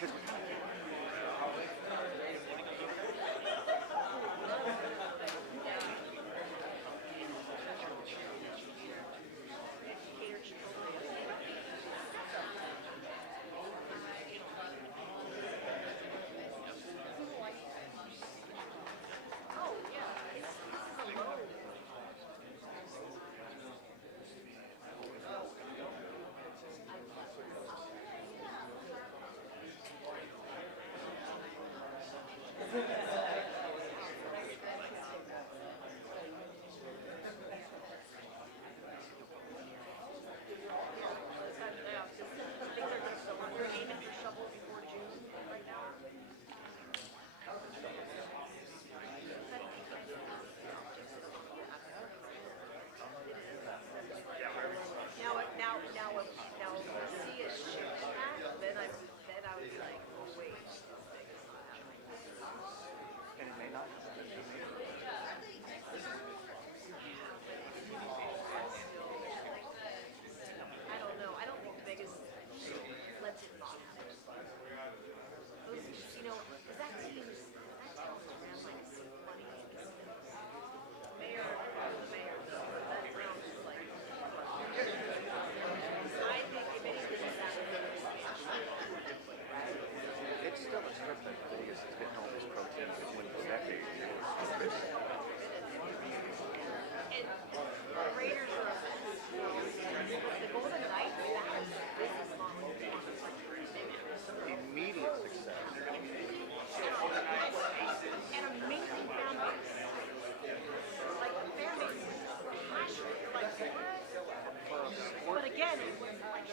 because we and it may not. It's still a strip that Vegas is getting all this protein between the decades. Immediate success. And amazing fan base. Like the fan base was passionate. Like, but again, it was like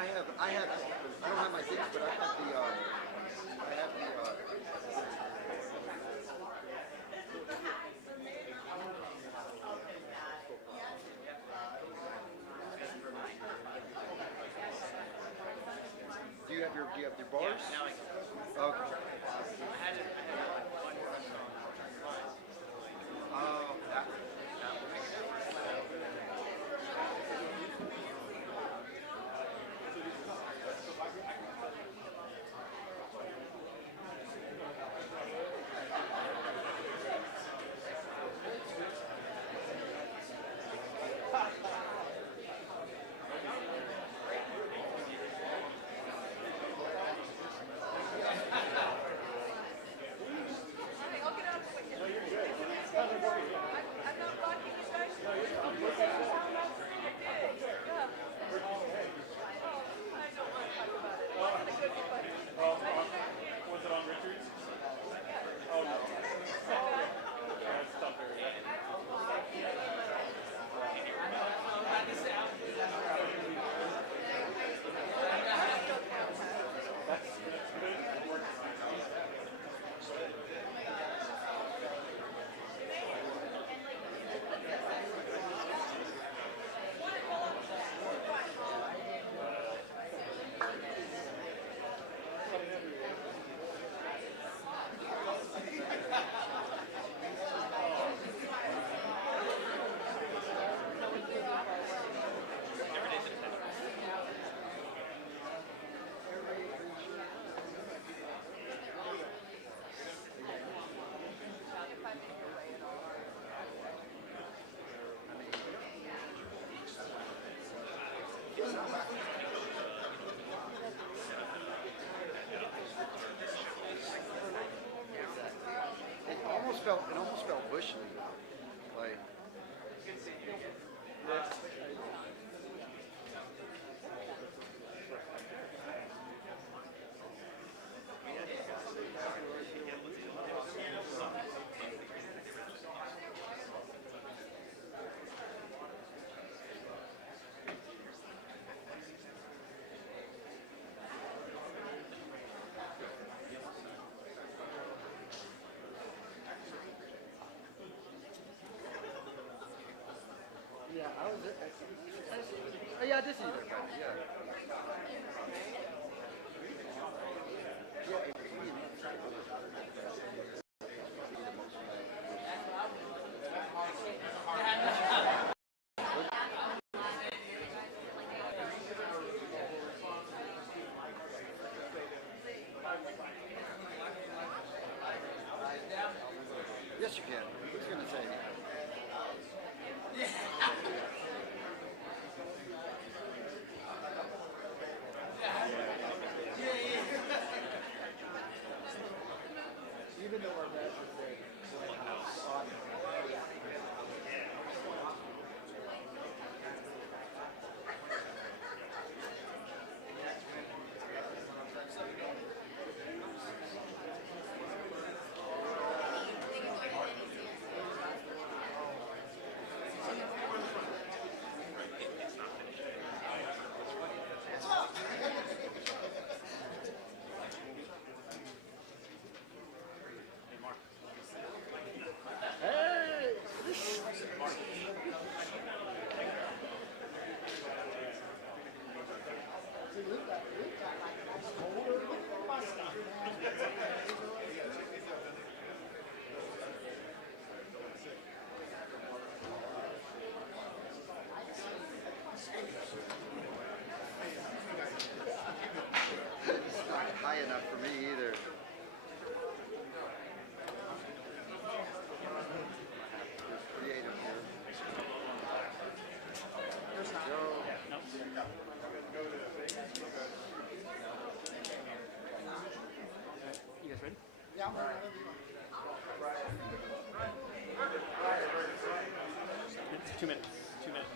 I don't have my things, but I have the, I have the, do you have your bars? Now I can. Okay. I had it. I had like one restaurant online. Oh, that it almost felt bushy. Like, yeah, I was. Oh, yeah, this is either. Yeah. Yes, you can. Who's going to say? Even though our badge is there. It's not high enough for me either. There's creative here. There's not. You guys ready? Yeah, I'm ready. 2 minutes. 2 minutes.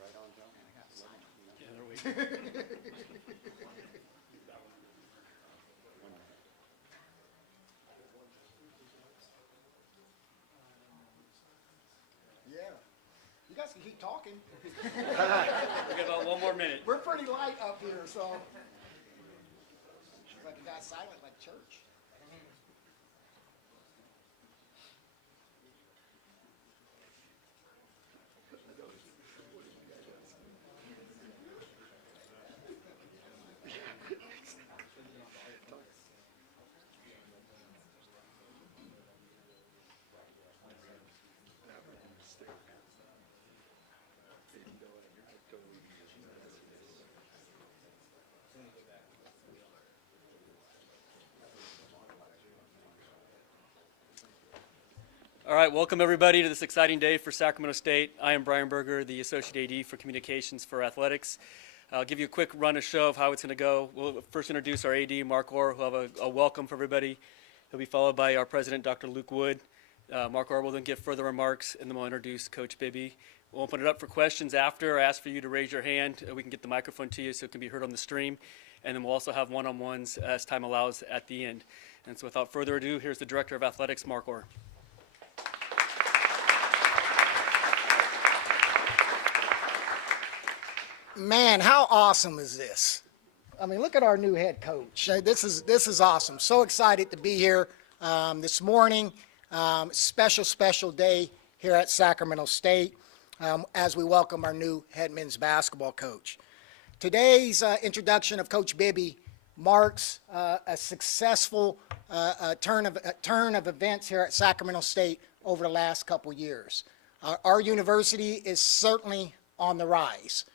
Right on, John. Yeah, they're waiting. guys can keep talking. We got about 1 more minute. We're pretty light up here, so. Like you got silent like church. All right, welcome everybody to this exciting day for Sacramento State. I am Brian Berger, the Associate AD for Communications for Athletics. I'll give you a quick run of show of how it's going to go. We'll first introduce our AD, Mark Orr, who'll have a welcome for everybody. He'll be followed by our president, Dr. Luke Wood. Mark Orr will then give further remarks, and then we'll introduce Coach Bibby. We'll open it up for questions after. I ask for you to raise your hand. We can get the microphone to you so it can be heard on the stream. And then we'll also have one-on-ones as time allows at the end. And so without further ado, here's the Director of Athletics, Mark Orr. Man, how awesome is this? I mean, look at our new head coach. This is awesome. So excited to be here this morning. Special day here at Sacramento State as we welcome our new head men's basketball coach. Today's introduction of Coach Bibby marks a successful turn of events here at Sacramento State over the last couple years. Our university is certainly on the rise.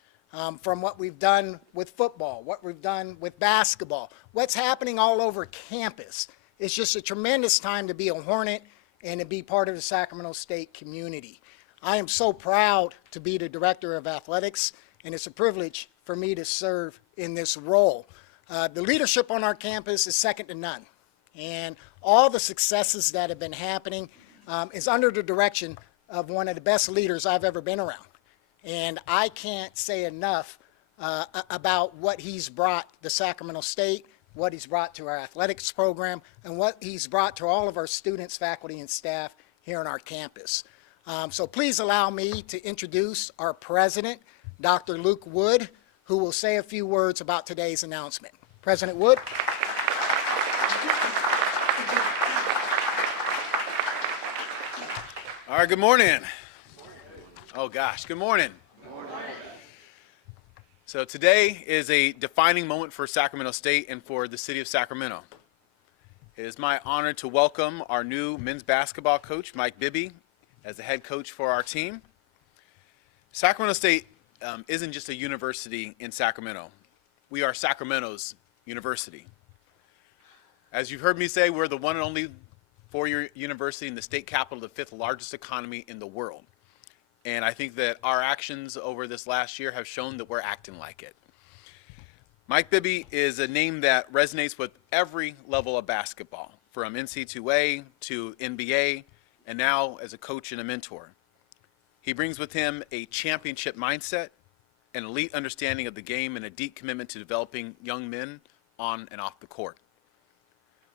From what we've done with football, what we've done with basketball, what's happening all over campus. It's just a tremendous time to be a Hornet and to be part of the Sacramento State community. I am so proud to be the Director of Athletics, and it's a privilege for me to serve in this role. The leadership on our campus is second to none, and all the successes that have been happening is under the direction of one of the best leaders I've ever been around. And I can't say enough about what he's brought to Sacramento State, what he's brought to our athletics program, and what he's brought to all of our students, faculty, and staff here on our campus. So please allow me to introduce our president, Dr. Luke Wood, who will say a few words about today's announcement. President Wood. All right, good morning. Oh gosh, good morning. Good morning. So today is a defining moment for Sacramento State and for the city of Sacramento. It is my honor to welcome our new men's basketball coach, Mike Bibby, as the head coach for our team. Sacramento State isn't just a university in Sacramento. We are Sacramento's university. As you've heard me say, we're the one and only four-year university in the state capital, the fifth largest economy in the world. And I think that our actions over this last year have shown that we're acting like it. Mike Bibby is a name that resonates with every level of basketball, from NC2A to NBA, and now as a coach and a mentor. He brings with him a championship mindset, an elite understanding of the game, and a deep commitment to developing young men on and off the court.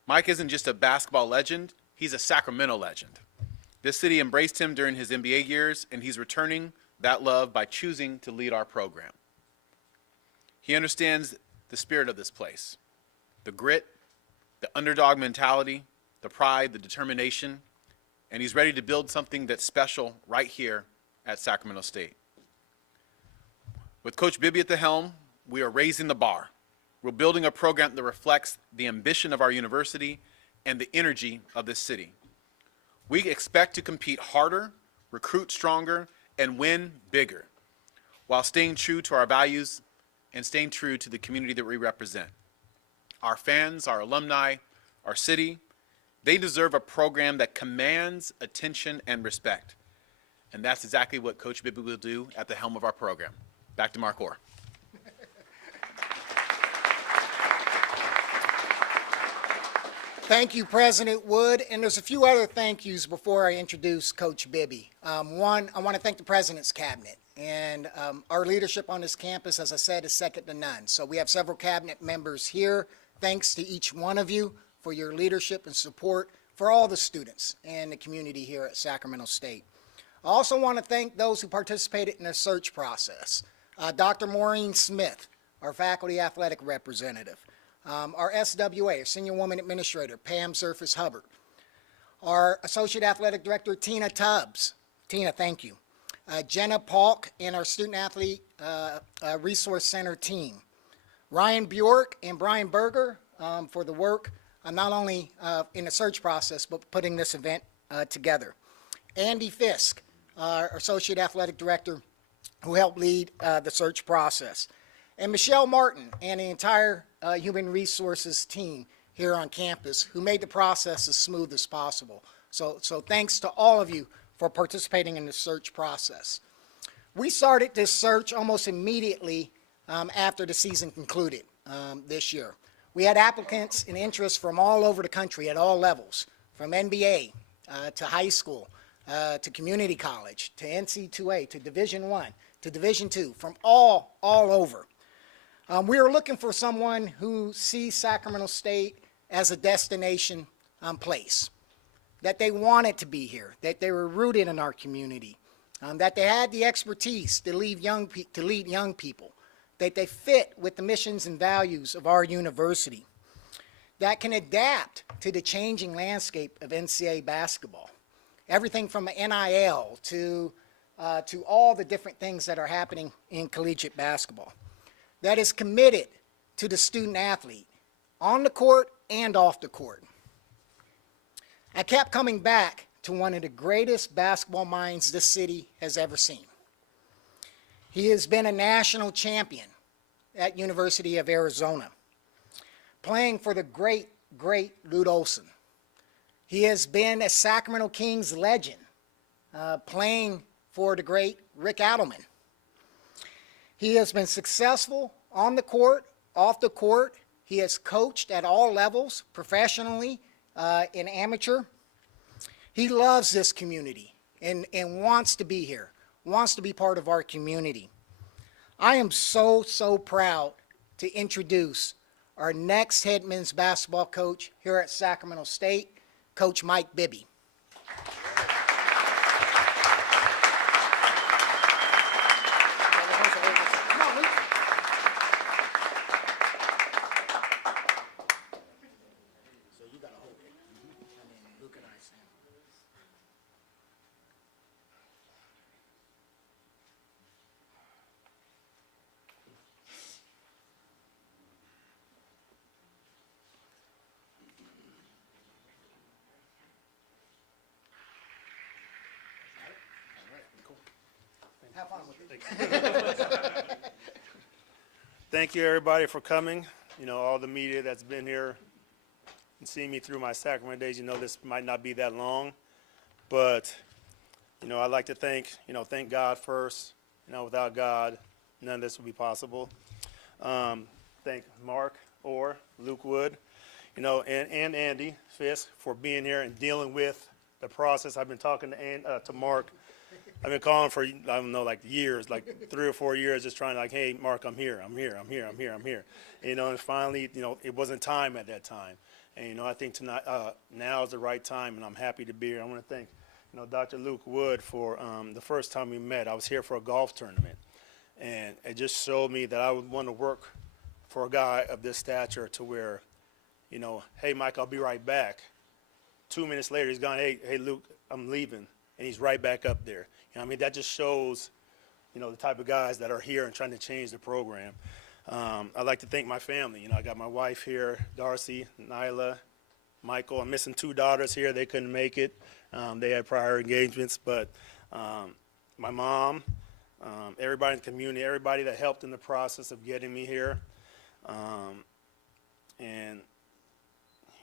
Mike isn't just a basketball legend, he's a Sacramento legend. This city embraced him during his NBA years, and he's returning that love by choosing to lead our program. He understands the spirit of this place, the grit, the underdog mentality, the pride, the determination, and he's ready to build something that's special right here at Sacramento State. With Coach Bibby at the helm, we are raising the bar. We're building a program that reflects the ambition of our university and the energy of this city. We expect to compete harder, recruit stronger, and win bigger, while staying true to our values and staying true to the community that we represent. Our fans, our alumni, our city, they deserve a program that commands attention and respect. And that's exactly what Coach Bibby will do at the helm of our program. Back to Mark Orr. Thank you, President Wood. And there's a few other thank yous before I introduce Coach Bibby. One, I want to thank the President's Cabinet. And our leadership on this campus, as I said, is second to none. So we have several cabinet members here. Thanks to each one of you for your leadership and support for all the students and the community here at Sacramento State. I also want to thank those who participated in the search process. Dr. Maureen Smith, our faculty athletic representative. Our SWA, our senior woman administrator, Pam Surface Hubbard. Our associate athletic director, Tina Tubbs. Tina, thank you. Jenna Palk and our student athlete resource center team. Ryan Bjork and Brian Berger for the work not only in the search process, but putting this event together. Andy Fisk, our associate athletic director, who helped lead the search process. And Michelle Martin and the entire human resources team here on campus who made the process as smooth as possible. So thanks to all of you for participating in the search process. We started this search almost immediately after the season concluded this year. We had applicants and interest from all over the country at all levels, from NBA to high school, to community college, to NC2A, to Division I, to Division II, from all over. We were looking for someone who sees Sacramento State as a destination place, that they wanted to be here, that they were rooted in our community, that they had the expertise to lead young people, that they fit with the missions and values of our university, that can adapt to the changing landscape of NCAA basketball. Everything from NIL to all the different things that are happening in collegiate basketball. That is committed to the student athlete on the court and off the court. I kept coming back to one of the greatest basketball minds this city has ever seen. He has been a national champion at University of Arizona, playing for the great Lute Olson. He has been a Sacramento Kings legend, playing for the great Rick Adelman. He has been successful on the court, off the court. He has coached at all levels, professionally and amateur. He loves this community and wants to be here, wants to be part of our community. I am so proud to introduce our next head men's basketball coach here at Sacramento State, Coach Mike Bibby. Have fun with it. Thank you, everybody, for coming. You know, all the media that's been here and seeing me through my Sacramento days. You know, this might not be that long, but, you know, I'd like to thank God first. You know, without God, none of this would be possible. Thank Mark Orr, Luke Wood, you know, and Andy Fisk for being here and dealing with the process. I've been talking to Mark. I've been calling for, I don't know, like years, like 3 or 4 years, just trying to like, hey, Mark, I'm here. And, you know, and finally, you know, it wasn't time at that time. And, you know, I think tonight, now is the right time, and I'm happy to be here. I want to thank, you know, Dr. Luke Wood for the first time we met. I was here for a golf tournament, and it just showed me that I would want to work for a guy of this stature to where, you know, hey, Mike, I'll be right back. 2 minutes later, he's gone, hey, Luke, I'm leaving. And he's right back up there. You know, I mean, that just shows, you know, the type of guys that are here and trying to change the program. I'd like to thank my family. You know, I got my wife here, Darcy, Nyla, Michael. I'm missing 2 daughters here. They couldn't make it. They had prior engagements. But my mom, everybody in the community, everybody that helped in the process of getting me here. And,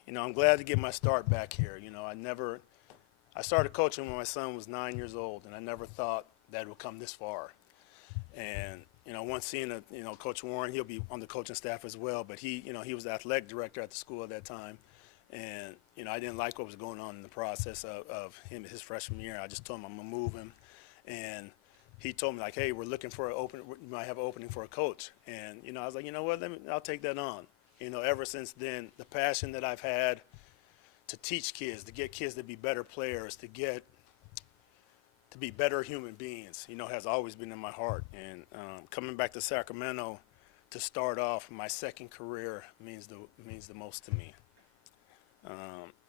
you know, I'm glad to get my start back here. You know, I started coaching when my son was 9 years old, and I never thought that it would come this far. And, you know, once seeing, you know, Coach Warren, he'll be on the coaching staff as well, but he, you know, he was the athletic director at the school at that time. And, you know, I didn't like what was going on in the process of him his freshman year. I just told him I'm going to move him. And he told me, like, hey, we're looking for we might have an opening for a coach. And, you know, I was like, you know what, I'll take that on. You know, ever since then, the passion that I've had to teach kids, to get kids to be better players, to get to be better human beings, has always been in my heart. And coming back to Sacramento to start off my second career means the most to me.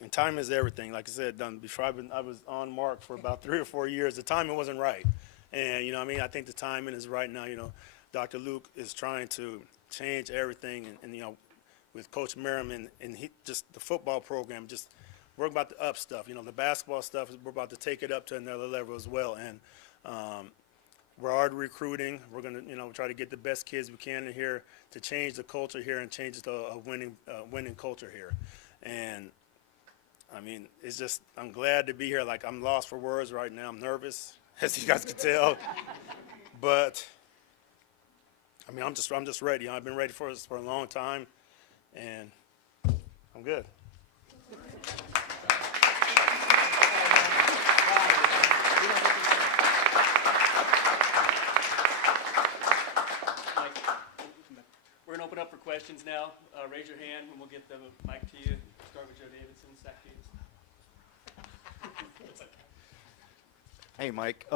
And time is everything. Like I said, before I was on Mark for about 3 or 4 years. The timing wasn't right, and I think the timing is right now. Dr. Luke is trying to change everything, and with Coach Merriman and just the football program, just we're about to up stuff. The basketball stuff, we're about to take it up to another level as well. And we're already recruiting. We're going to try to get the best kids we can in here to change the culture here and change the winning culture here. And it's just, I'm glad to be here. Like, I'm lost for words right now. I'm nervous, as you guys can tell. But I'm just ready. I've been ready for this for a long time, and I'm good. We're going to open up for questions now. Raise your hand and we'll get the mic to you. Start with Joe Davidson, Sac Davis. Hey, Mike.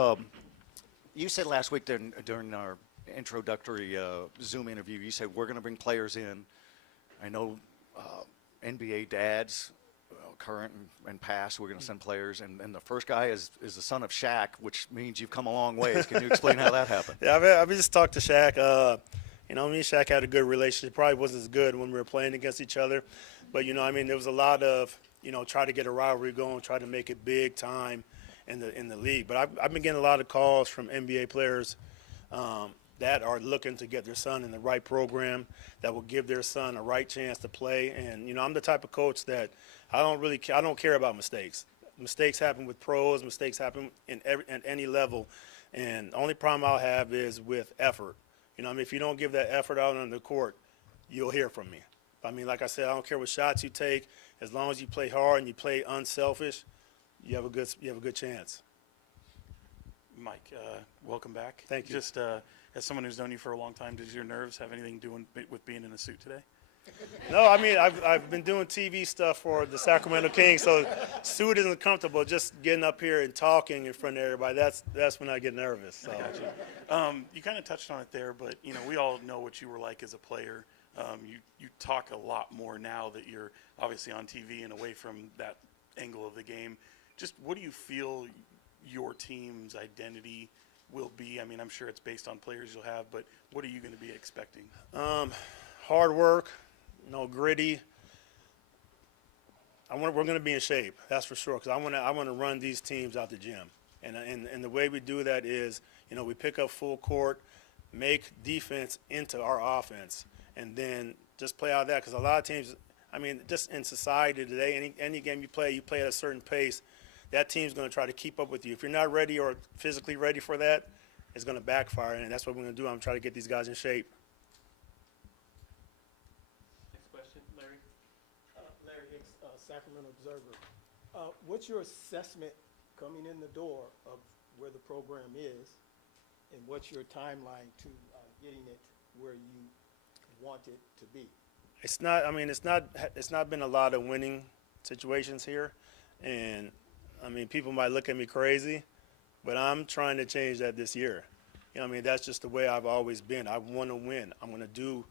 You said last week during our introductory Zoom interview, you said we're going to bring players in. I know NBA dads, current and past, we're going to send players. And the first guy is the son of Shaq, which means you've come a long ways. Can you explain how that happened? Yeah, I've just talked to Shaq. Me and Shaq had a good relationship. Probably wasn't as good when we were playing against each other. But, there was a lot of, try to get a rivalry going, try to make it big time in the league. But I've been getting a lot of calls from NBA players that are looking to get their son in the right program, that will give their son a right chance to play. And, I'm the type of coach that I don't care about mistakes. Mistakes happen with pros. Mistakes happen at any level. And the only problem I'll have is with effort. If you don't give that effort out on the court, you'll hear from me. Like I said, I don't care what shots you take. As long as you play hard and you play unselfish, you have a good chance. Mike, welcome back. Thank you. Just as someone who's known you for a long time, does your nerves have anything to do with being in a suit today? No, I've been doing TV stuff for the Sacramento King, so suit isn't comfortable. Just getting up here and talking in front of everybody, that's when I get nervous. So. I got you. You kind of touched on it there, but we all know what you were like as a player. You talk a lot more now that you're obviously on TV and away from that angle of the game. Just what do you feel your team's identity will be? I'm sure it's based on players you'll have, but what are you going to be expecting? Hard work. Gritty. We're going to be in shape, that's for sure, because I want to run these teams out the gym, and the way we do that is, we pick up full court, make defense into our offense, and then just play out of that. Because a lot of teams, just in society today, any game you play at a certain pace. That team's going to try to keep up with you. If you're not ready or physically ready for that, it's going to backfire, and that's what we're going to do. I'm trying to get these guys in shape. Larry Hicks, Sacramento Observer. What's your assessment coming in the door of where the program is, and what's your timeline to getting it where you want it to be? It's not been a lot of winning situations here, and people might look at me crazy, but I'm trying to change that this year. That's just the way I've always been. I want to win. I'm going to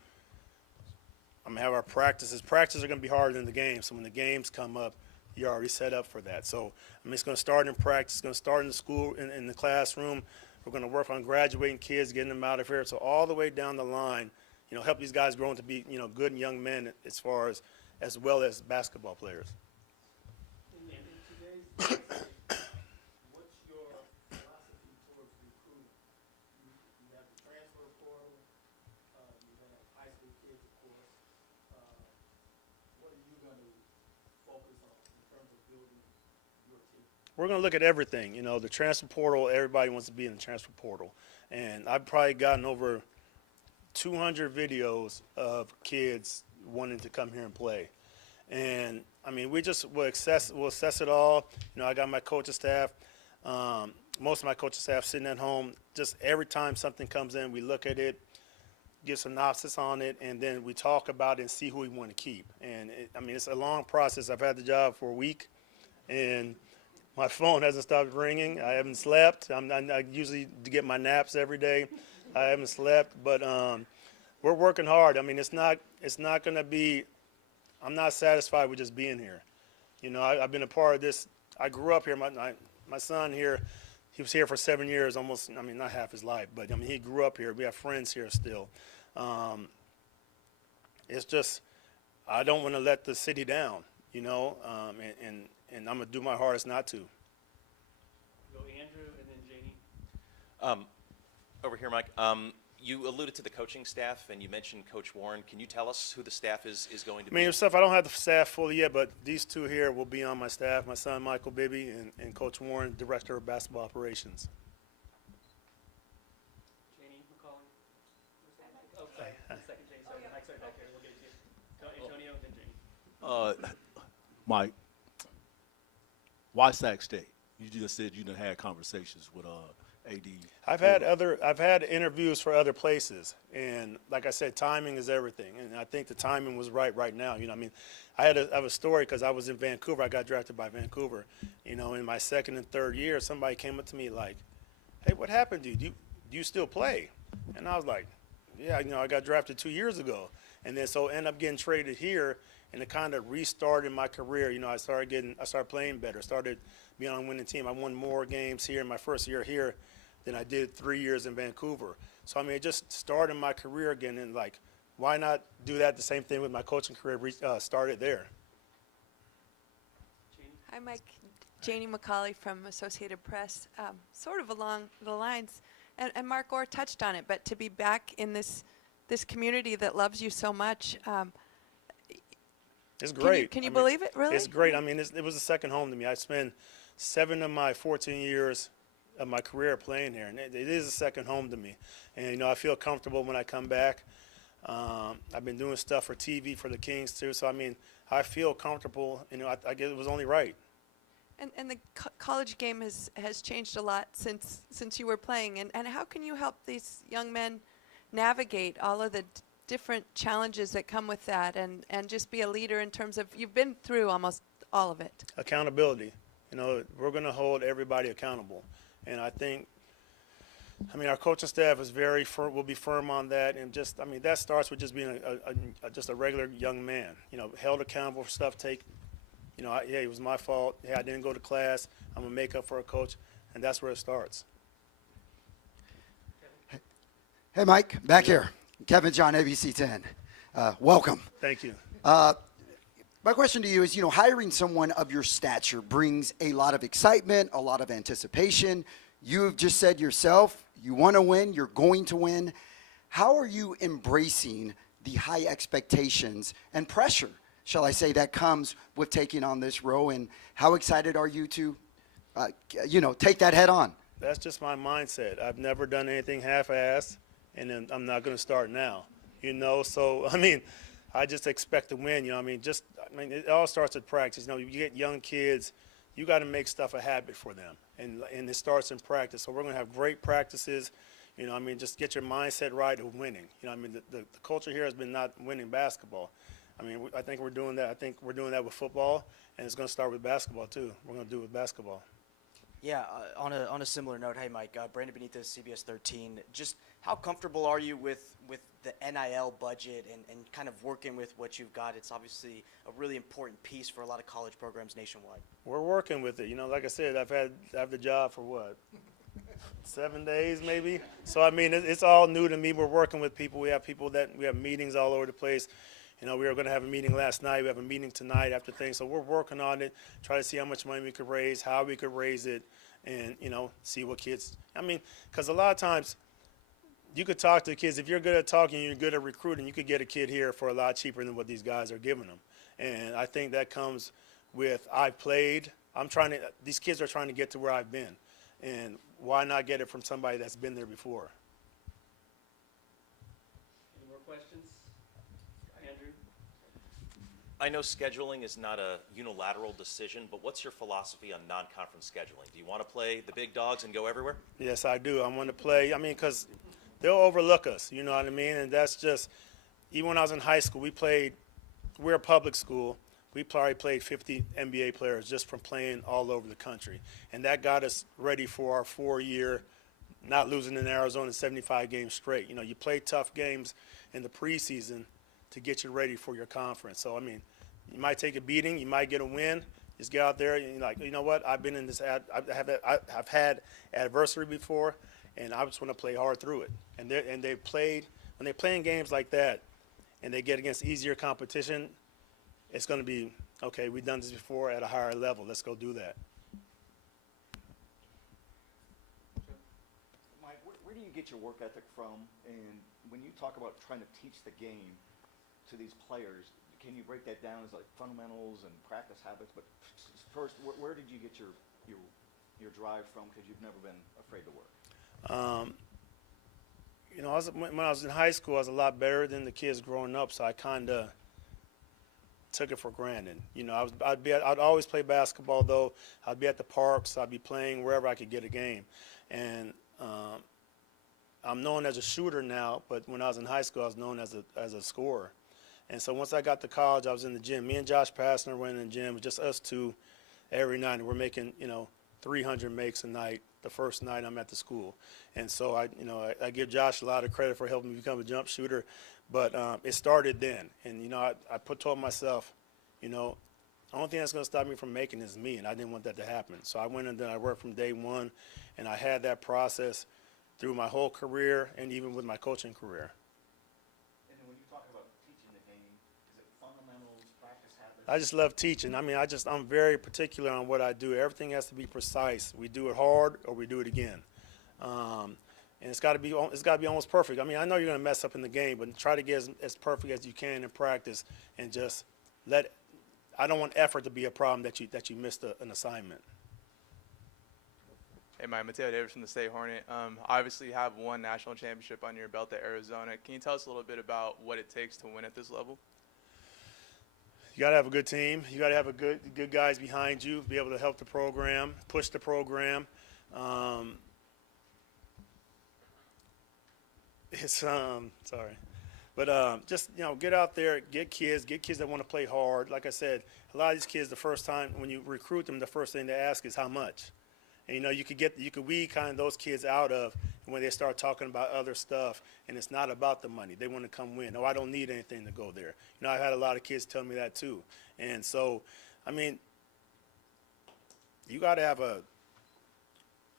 have our practices. Practices are going to be harder than the games. So when the games come up, you're already set up for that. So it's going to start in practice. It's going to start in the school, in the classroom. We're going to work on graduating kids, getting them out of here. So all the way down the line, help these guys grow into be, good and young men as well as basketball players. What's your philosophy towards recruiting? You have the transfer portal. You have high school kids, of course. What are you going to focus on in terms of building your team? We're going to look at everything. The transfer portal, everybody wants to be in the transfer portal. And I've probably gotten over 200 videos of kids wanting to come here and play. And, we'll assess it all. I got my coaching staff, most of my coaching staff sitting at home. Just every time something comes in, we look at it, give synopsis on it, and then we talk about it and see who we want to keep. And, it's a long process. I've had the job for a week, and My phone hasn't stopped ringing. I haven't slept. I usually get my naps every day. I haven't slept, but we're working hard. I mean, it's not going to be. I'm not satisfied with just being here. You know, I've been a part of this. I grew up here. My son here, he was here for 7 years, almost. I mean, not half his life, but I mean, he grew up here. We have friends here still. It's just I don't want to let the city down. You know, and I'm gonna do my hardest not to. Go Andrew and then Janie. Over here, Mike. You alluded to the coaching staff, and you mentioned Coach Warren. Can you tell us who the staff is going to I mean, be? stuff. I don't have the staff fully yet, but these two here will be on my staff. My son Michael Bibby and Coach Warren, Director of Basketball Operations. Janie McCauley. Oh, sorry. Second Janie. Sorry, Mike, sorry, back here. We'll get to you. Antonio, then Janie. Mike, why Sac State? You just said you done had conversations with AD. I've had interviews for other places, and like I said, timing is everything. And I think the timing was right now. You know, I mean, I have a story because I was in Vancouver. I got drafted by Vancouver. You know, in my second and third year, somebody came up to me like, "Hey, what happened, dude? Do you still play?" And I was like, "Yeah, you know, I got drafted 2 years ago." And then so end up getting traded here, and it kind of restarted my career. You know, I started playing better, started being on a winning team. I won more games here in my first year here than I did 3 years in Vancouver. So, I mean, it just started my career again, and, like, why not do that, the same thing with my coaching career, started there. Hi, Mike. Janie McCauley from Associated Press. Sort of along the lines, and Mark Orr touched on it, but to be back in this community that loves you so much, It's great. Can you believe it, really? It's great. I mean, it was a second home to me. I spent 7 of my 14 years of my career playing here, and it is a second home to me. And, you know, I feel comfortable when I come back. I've been doing stuff for TV for the Kings, too. So, I mean, I feel comfortable. You know, I guess it was only right. And the college game has changed a lot since you were playing. And how can you help these young men navigate all of the different challenges that come with that and just be a leader in terms of, you've been through almost all of it? Accountability. You know, we're going to hold everybody accountable. And I think, I mean, our coaching staff is will be firm on that. And just, I mean, that starts with just being just a regular young man, you know, held accountable for stuff, you know, yeah, it was my fault. Hey, I didn't go to class. I'm going to make up for a coach. And that's where it starts. Hey, Mike, back here. Kevin John, ABC 10. Welcome. Thank you. My question to you is, you know, hiring someone of your stature brings a lot of excitement, a lot of anticipation. You have just said yourself, you want to win, you're going to win. How are you embracing the high expectations and pressure, shall I say, that comes with taking on this role? And how excited are you to, you know, take that head on? That's just my mindset. I've never done anything half-assed, and then I'm not going to start now, you know. So, I mean, I just expect to win, you know. I mean, it all starts with practice. You know, you get young kids, you got to make stuff a habit for them, and it starts in practice. So we're going to have great practices, you know. I mean, just get your mindset right of winning. You know, I mean, the culture here has been not winning basketball. I mean, I think we're doing that. I think we're doing that with football, and it's going to start with basketball too. We're going to do it with basketball. Yeah, on a similar note, hey Mike, Brandon Benitez, CBS 13. Just how comfortable are you with the NIL budget and kind of working with what you've got? It's obviously a really important piece for a lot of college programs nationwide. We're working with it. You know, like I said, I have the job for what, 7 days maybe. So I mean, it's all new to me. We're working with people. We have meetings all over the place. You know, we were going to have a meeting last night. We have a meeting tonight after things. So we're working on it, try to see how much money we could raise, how we could raise it, and, you know, see what kids. I mean, because a lot of times you could talk to the kids. If you're good at talking, you're good at recruiting, you could get a kid here for a lot cheaper than what these guys are giving them. And I think that comes with I've played. These kids are trying to get to where I've been. And why not get it from somebody that's been there before? Any more questions? Andrew? I know scheduling is not a unilateral decision, but what's your philosophy on non-conference scheduling? Do you want to play the big dogs and go everywhere? Yes, I do. I want to play. I mean, because they'll overlook us, you know what I mean? And that's just, even when I was in high school, we're a public school, we probably played 50 NBA players just from playing all over the country. And that got us ready for our 4-year, not losing in Arizona 75 games straight. You know, you play tough games in the preseason to get you ready for your conference. So, I mean, you might take a beating, you might get a win. Just get out there and you're like, you know what, I've been in this, I've had adversity before, and I just want to play hard through it. And they played, when they're playing games like that and they get against easier competition, it's going to be, okay, we've done this before at a higher level. Let's go do that. Mike, where do you get your work ethic from? And when you talk about trying to teach the game to these players, can you break that down as like fundamentals and practice habits? But first, where did you get your drive from? Because you've never been afraid to work. You know, when I was in high school, I was a lot better than the kids growing up, so I kind of took it for granted. You know, I'd always play basketball, though. I'd be at the parks. I'd be playing wherever I could get a game. And I'm known as a shooter now, but when I was in high school, I was known as a scorer. And so once I got to college, I was in the gym. Me and Josh Pastner went in the gym, just us two every night. And we're making, 300 makes a night the first night I'm at the school. And so I give Josh a lot of credit for helping me become a jump shooter. But it started then. And, I told myself, the only thing that's going to stop me from making is me. And I didn't want that to happen. So I went and then I worked from day one. And I had that process through my whole career and even with my coaching career. And then when you talk about teaching the game, is it fundamentals, practice habits? I just love teaching. I mean, I'm very particular on what I do. Everything has to be precise. We do it hard or we do it again. And it's got to be almost perfect. I mean, I know you're going to mess up in the game, but try to get as perfect as you can in practice, and just I don't want effort to be a problem that you missed an assignment. Hey, Mike, Mateo Davis from the State Hornet. Obviously, you have one national championship under your belt at Arizona. Can you tell us a little bit about what it takes to win at this level? You got to have a good team. You got to have a good guys behind you, be able to help the program, push the program. Just get out there, get kids that want to play hard. Like I said, a lot of these kids, the first time when you recruit them, the first thing they ask is how much. And you could weed kind of those kids out of when they start talking about other stuff, and it's not about the money. They want to come win. Oh, I don't need anything to go there. I've had a lot of kids tell me that too. And so, I mean, you got to have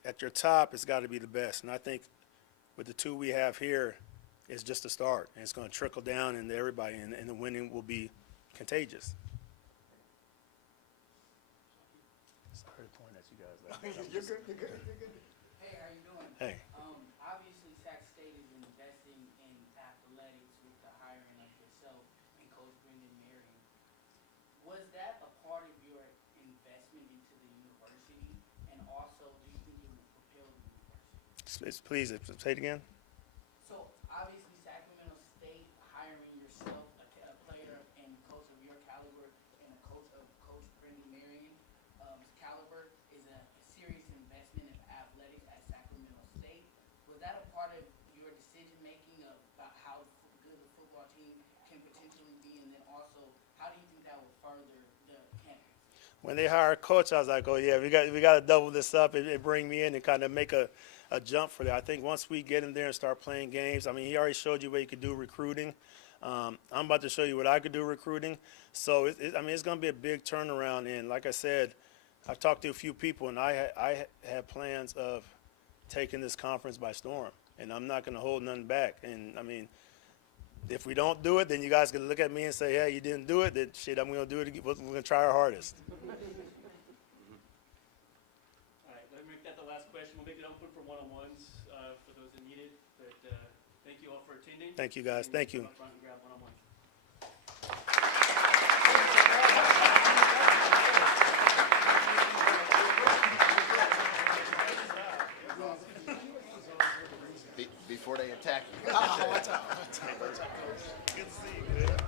at your top, it's got to be the best. And I think with the two we have here, it's just a start, and it's going to trickle down into everybody, and the winning will be contagious. Sorry to point at you guys. You're good. Hey, how you doing? Hey. Obviously, Sac State is investing in athletics with the hiring of yourself and Coach Brendan Marion. Was that a part of your investment into the university? And also, do you think it will propel the university? Please, say it again. So, obviously, Sacramento State hiring yourself, a player and coach of your caliber, and a coach of Coach Brendan Marion caliber is a serious investment in athletics at Sacramento State. Was that a part of your decision making about how good the football team can potentially be, and then also how do you think that will further the campus? When they hired a coach, I was like, oh yeah, we got to double this up and bring me in and kind of make a jump for that. I think once we get in there and start playing games, I mean, he already showed you what he could do recruiting. I'm about to show you what I could do recruiting. So it's going to be a big turnaround. And like I said, I've talked to a few people, and I have plans of taking this conference by storm, and I'm not going to hold nothing back. And I mean, if we don't do it, then you guys can look at me and say, "Hey, you didn't do it." Then shit, I'm going to do it again. We're going to try our hardest. All right, let me make that the last question. We'll make it open for one-on-ones for those that need it. But thank you all for attending. Thank you, guys. Thank you. Come up front and grab one-on-one. Before they attack you. Oh, what's up? Good to see you. Good.